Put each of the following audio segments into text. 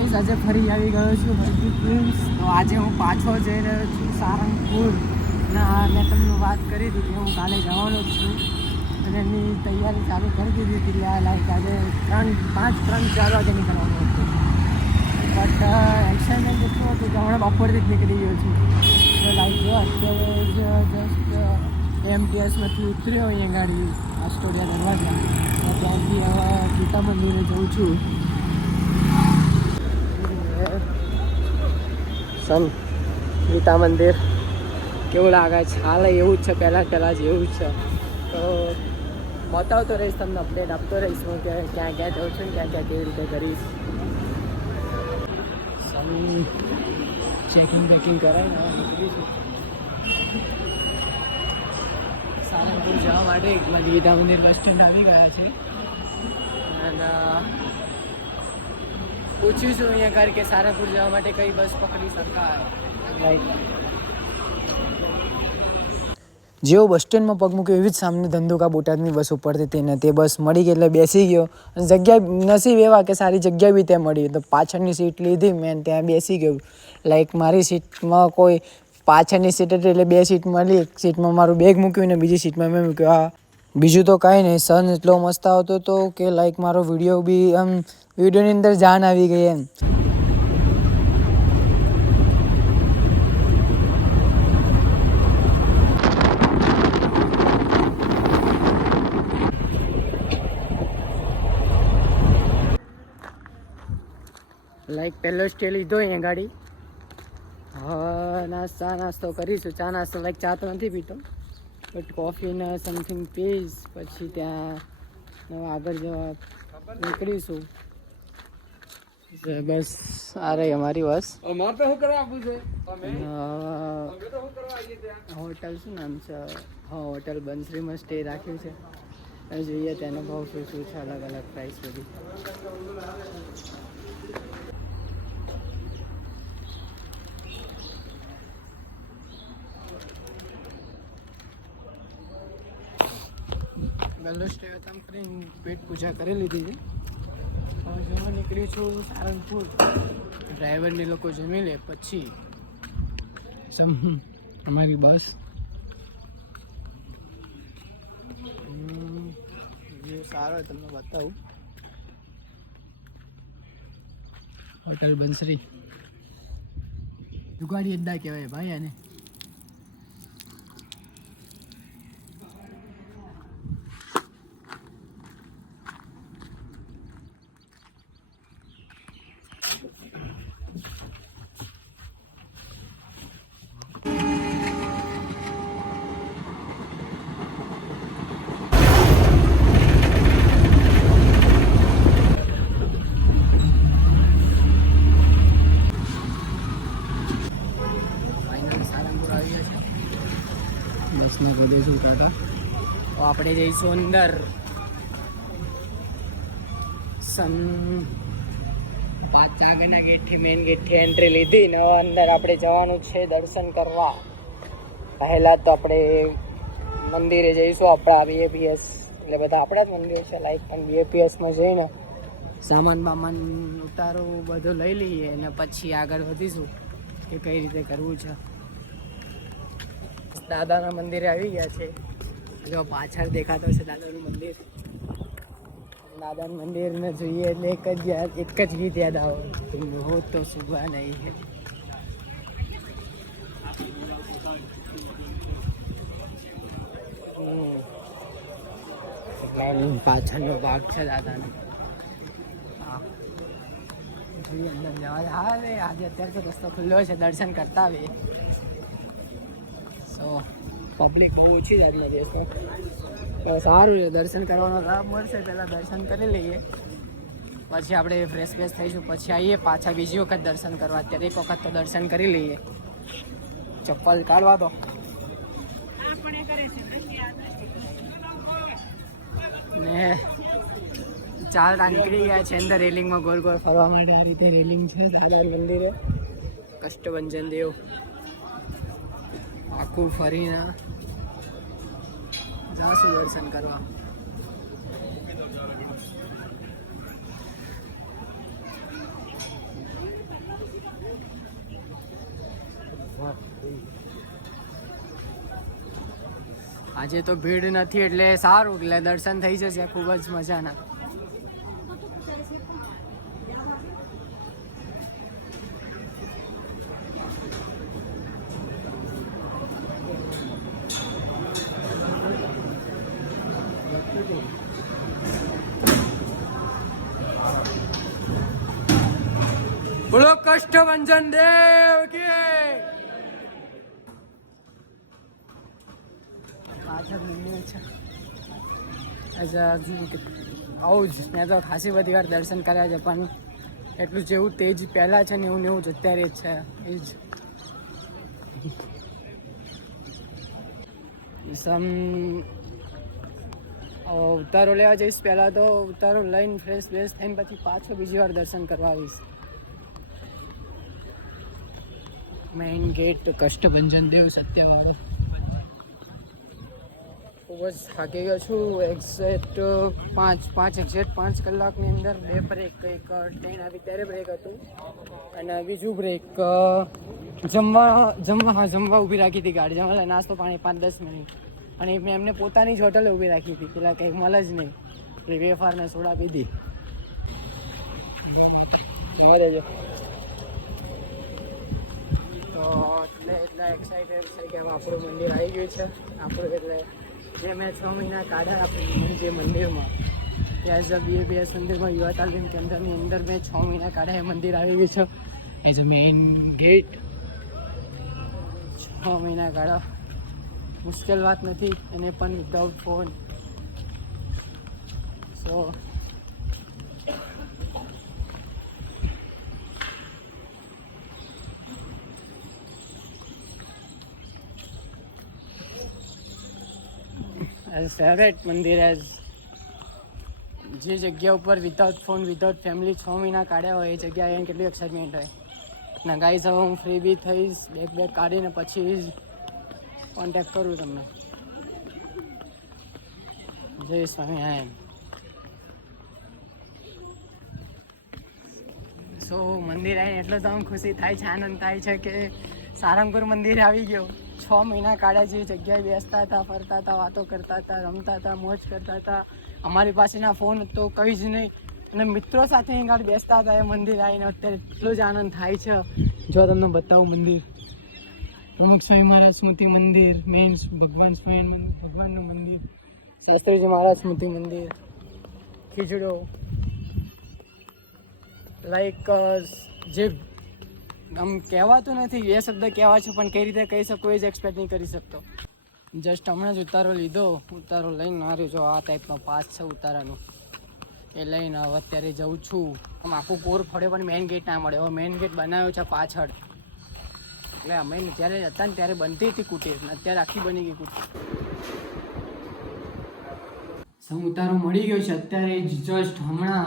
Guys આજે ફરી આવી ગયો છું વર્ગી પ્રિન્સ. તો આજે હું પાછો જઈ રહ્યો છું સારંગપુર. મેં તમને વાત કરી હતી કે હું કાલે જવાનો જ છું અને એની તૈયારી ચાલુ કરી દીધી હતી. લાઈક આજે 3-4 વાગે નીકળવાનું હતું. બટ એક્સાઇટમેન્ટ એટલું હતું કે હમણાં બપોરથી જ નીકળી ગયો છું. તો લાઈક જો અત્યારે જ જસ્ટ એમટીએસમાંથી ઉતર્યો અહીંયા ગાડી આસ્ટોડિયા દરવાજા. ત્યાંથી હવે ગીતા મંદિરે જઉં છું. ગીતા મંદિર કેવું લાગે છે? હાલ એવું જ છે, પહેલાં જ એવું જ છે. તો બતાવતો રહીશ તમને, અપડેટ આપતો રહીશ હું કે ક્યાં ક્યાં જઉં છું ને ક્યાં ક્યાં કેવી રીતે કરીશ. ચેકિંગ બેકિંગ કરાવીને નીકળીશું સારંગપુર જવા માટે. ગીતા મંદિર બસ સ્ટેન્ડ આવી ગયા છે અને પૂછીશું અહીંયા આગળ કે સારંગપુર જવા માટે કઈ બસ પકડી શકાય. જેવો બસ સ્ટેન્ડમાં પગ મૂક્યો એવી જ સામે ધંધુકા બોટાદની બસ ઉપરથી તેને તે બસ મળી ગઈ એટલે બેસી ગયો. અને જગ્યા નસીબ એવા કે સારી જગ્યા બી ત્યાં મળી. તો પાછળની સીટ લીધી મેં, ત્યાં બેસી ગયું. લાઈક મારી સીટમાં કોઈ પાછળની સીટ હતી એટલે 2 સીટ મળી. એક સીટમાં મારું બેગ મૂક્યું ને બીજી સીટમાં મેં મૂક્યું. હા, બીજું તો કાંઈ નહીં. સન એટલો મસ્ત આવતો હતો કે લાઈક મારો વિડીયો બી વિડીયોની અંદર જાન આવી ગઈ એમ. લાઈક પહેલો સ્ટે લીધો અહીંયા ગાડી. નાસ્તો કરીશું. ચા નાસ્તો લાઈક ચા તો નથી પીતો બટ કોફી ને સમથિંગ પીશ. પછી ત્યાં આગળ જવા નીકળીશું. બસ આ રહી અમારી બસ. હોટલ શું નામ છે? હા, હોટલ બંસરીમાં સ્ટે રાખ્યું છે. જોઈએ તેનો ભાવ શું છે, અલગ અલગ પ્રાઇસ બધી. પહેલો સ્ટે ખતમ કરીને પેટ પૂજા કરી લીધી છે. હવે જવા નીકળી છું સારંગપુર. ડ્રાઈવરને લોકો જમી લે પછી અમારી બસ. વ્યૂ સારો તમને બતાવું. હોટલ બંસરી જુગાડી અડ્ડા કહેવાય ભાઈ આને. બસમાં કૂદીશું કાકા. તો આપણે જઈશું અંદર. 5 વાગ્યાના ગેટથી મેઇન ગેટથી એન્ટ્રી લીધી ને અંદર આપણે જવાનું છે દર્શન કરવા. પહેલાં તો આપણે મંદિરે જઈશું. આપણા બીએપીએસ એટલે બધા આપણા જ મંદિર છે લાઈક. પણ બીએપીએસમાં જઈને સામાન બામાન ઉતારું બધું લઈ લઈએ અને પછી આગળ વધીશું કે કઈ રીતે કરવું છે. દાદાના મંદિરે આવી ગયા છે. જો પાછળ દેખાતો છે દાદાનું મંદિર. દાદાનું મંદિરને જોઈએ એટલે એક જ ગીત યાદ આવે, હો તો સુબહ નહીં હે. પાછળનો ભાગ છે દાદાનો. જોઈએ અંદર જવા. હા રે, આજે અત્યારે તો રસ્તો ખુલ્લો છે, દર્શન કરતા આવીએ. સો પબ્લિક બહુ ઓછી છે આજના દિવસમાં. તો સારું છે, દર્શન કરવાનો લાભ મળશે. પહેલાં દર્શન કરી લઈએ પછી આપણે ફ્રેશ થઈશું. પછી આવીએ પાછા બીજી વખત દર્શન કરવા. અત્યારે એક વખત તો દર્શન કરી લઈએ. ચપ્પલ કાઢવા દો. ને ચાલતા નીકળી ગયા છે અંદર રેલિંગમાં ગોળ ગોળ ફરવા માટે. આ રીતે રેલિંગ છે દાદા મંદિરે. કષ્ટભંજન દેવ આખું ફરીને જાશું દર્શન કરવા. આજે તો ભીડ નથી એટલે સારું, એટલે દર્શન થઈ જશે ખૂબ જ મજાના. બોલો કષ્ટભંજન દેવ કે પાછળ મંદિર છે. આવું જ મેં તો ખાસી બધી વાર દર્શન કર્યા છે, પણ એટલું જેવું તેજ પહેલાં છે ને એવું ને એવું જ અત્યારે જ છે. એ જ ઉતારો લેવા જઈશ. પહેલાં તો ઉતારો લઈને ફ્રેશ બેસ થઈને પછી પાછો બીજી વાર દર્શન કરવા આવીશ. Main gate Kashtabhanjan Dev સત્યવાળો. ખૂબ જ થાકી ગયો છું. એક્ઝેક્ટ પાંચ કલાકની અંદર 2 બ્રેક, એક ટ્રેન આવી ત્યારે બ્રેક હતું અને બીજું બ્રેક જમવા ઊભી રાખી હતી ગાડી. જમવા નાસ્તો પાણી 5-10 મિનિટ, અને મેં એમને પોતાની જ હોટલે ઊભી રાખી હતી. પેલા કંઈક મળે જ નહીં એટલે વેફાર ને સોડા પીધી. તો એટલા એક્સાઇટેડ છે કે હવે આપણું મંદિર આવી ગયું છે. આપણું એટલે જે મેં 6 મહિના કાઢ્યા આપણે જે મંદિરમાં, એઝ અ BABS મંદિરમાં યુવા તાલીમ કેન્દ્રની અંદર મેં 6 મહિના કાઢ્યા. એ મંદિર આવી ગયું છે એઝ અ મેઇન ગેટ. 6 મહિના કાઢ્યા મુશ્કેલ વાત નથી, એને પણ વિધાઉટ ફોન. સો ફેવરેટ મંદિર એઝ જે જગ્યા ઉપર વિધાઉટ ફોન વિધાઉટ ફેમિલી 6 મહિના કાઢ્યા હોય એ જગ્યાએ એને કેટલી એક્સાઇટમેન્ટ હોય. ને ગાઈઝ હવે હું ફ્રી બી થઈશ, બેગ કાઢીને પછી જ કોન્ટેક્ટ કરું તમને. જય સ્વામિનારાયણ. સો મંદિર આવીને એટલો તો આમ ખુશી થાય છે, આનંદ થાય છે કે સારંગપુર મંદિર આવી ગયો. 6 મહિના કાઢ્યા, જે જગ્યાએ બેસતા હતા, ફરતા હતા, વાતો કરતા હતા, રમતા હતા, મોજ કરતા હતા. અમારી પાસેના ફોન તો કંઈ જ નહીં, અને મિત્રો સાથે અહીં આગળ બેસતા હતા. એ મંદિર આવીને અત્યારે એટલો જ આનંદ થાય છે. જો તમને બતાવું મંદિર, પ્રમુખ સ્વામી મહારાજ સ્મૃતિ મંદિર, મેઇન ભગવાનનું મંદિર, શાસ્ત્રીજી મહારાજ સ્મૃતિ મંદિર, ખીજડો. લાઈક જે આમ કહેવાતું નથી, એ શબ્દ કહેવા છે પણ કઈ રીતે કહી શકું એ જ એક્સપેક્ટ નહીં કરી શકતો. જસ્ટ હમણાં જ ઉતારો લીધો, ઉતારો લઈને માર્યું જો આ ટાઈપનો પાસ છે ઉતારાનું, એ લઈને હવે અત્યારે જઉં છું. આમ આખું કોર ફળ્યો પણ મેઇન ગેટ ના મળે. હવે મેઇન ગેટ બનાવ્યો છે પાછળ, એટલે અમે જ્યારે હતા ને ત્યારે બનતી હતી કુટીર, અત્યારે આખી બની ગઈ કુટીર. ઉતારો મળી ગયો છે અત્યારે જસ્ટ હમણાં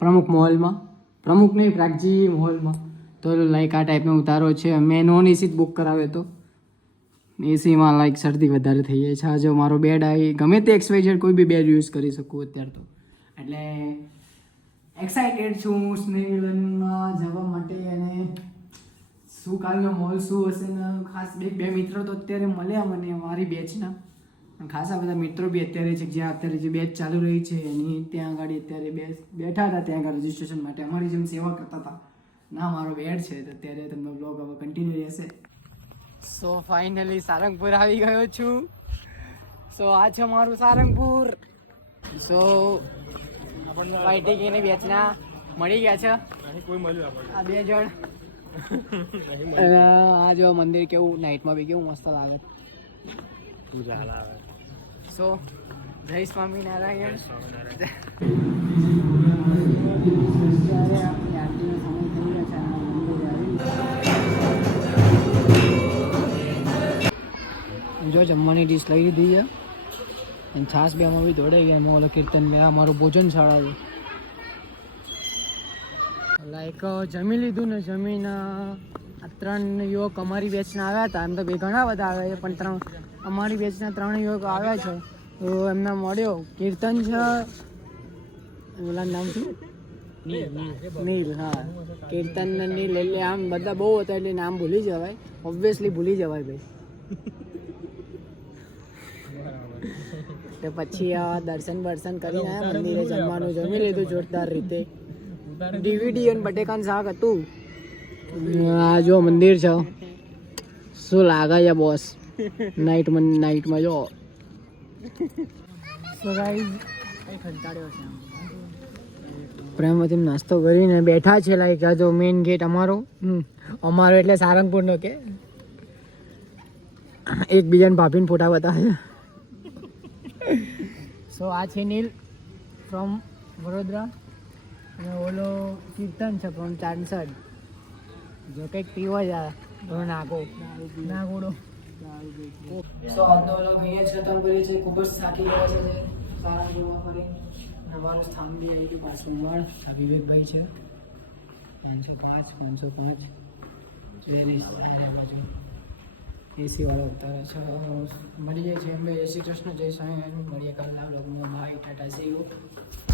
પ્રમુખ મોલમાં, પ્રમુખ નહીં પ્રાગજી મોલમાં. તો લાઈક આ ટાઈપનો ઉતારો છે. મેં નોન એસી જ બુક કરાવ્યો હતો. એસીમાં લાઈક શરદી વધારે થઈ જાય છે. આજે મારો બેડ આવી, ગમે તે XYZ કોઈ બી બેડ યુઝ કરી શકું અત્યારે તો. એટલે એક્સાઇટેડ છું સ્નેહમિલનમાં જવા માટે. અને શું કાલનો મોલ શું હશે ને, ખાસ બે મિત્રો તો અત્યારે મળ્યા મને મારી બેચના. ખાસા બધા મિત્રો બી અત્યારે છે જ્યાં અત્યારે જે બેચ ચાલુ રહી છે એની ત્યાં આગળ અત્યારે બેઠા હતા ત્યાં આગળ રજિસ્ટ્રેશન માટે. અમારી જેમ સેવા કરતા હતા. ના મારો બેડ છે તો અત્યારે તમને બ્લોગ હવે કન્ટિન્યુ રહેશે. સો ફાઇનલી સારંગપુર આવી ગયો છું. સો આ છે મારું સારંગપુર. સો ફાઇટિંગ એને બેચના મળી ગયા છે આ 2 જણ. આ જો મંદિર કેવું નાઇટમાં બી કેવું મસ્ત લાગે. સો જય સ્વામિનારાયણ. જો જમવાની ડીશ લઈ લીધી છે અને છાસ બે માં બી દોડાઈ ગયા. એમાં ઓલો કીર્તન બે અમારો ભોજનશાળા છે. લાઈક જમી લીધું ને, જમીને 3 યુવક અમારી બેચના આવ્યા હતા. એમ તો ઘણા બધા આવ્યા છે પણ અમારી બેચના 3 યુવકો આવ્યા છે. તો એમને મળ્યો, કીર્તન છે, ઓલા નામ શું નીલ, હા, કીર્તન ને નીલ એટલે આમ બધા બહુ હતા એટલે નામ ભૂલી જવાય, ઓબ્વિયસલી ભૂલી જવાય ભાઈ. તો પછી આ દર્શન કરીને આયા મંદિરે, જમવાનું જમી લીધું જોરદાર રીતે. DVD અને બટેકાનું શાક હતું. આ જો મંદિર છે, શું લાગે છે બોસ નાઇટમાં જો. સો ગાઈઝ કઈ કંટાળ્યો છે પ્રેમવતી નાસ્તો કરીને બેઠા છે. લાઈક આ જો મેઇન ગેટ અમારો એટલે સારંગપુરનો કે એકબીજાને ભાભીને ફોટા બતાવે. સો આ છે નીલ ફ્રોમ વડોદરા અને ઓલો કીર્તન છે ફ્રોમ ચાંસદ. જો કંઈક પીવો જ નાગોડો. સો આજનો વ્લોગ અહીંયા જ ખતમ કરીએ છીએ. ખૂબ જ થાકી ગયા છે સારંગપુરમાં ફરી. અમારું સ્થાન બી આવી ગયું પાછું મળ. આ વિવેકભાઈ છે 505 એસી વાળો ઉતારે છે. મળીએ છીએ અમે. જય શ્રી કૃષ્ણ, જય સ્વામિનારાયણ. મળીએ કાલના વ્લોગમાં. Bye, tata, see you.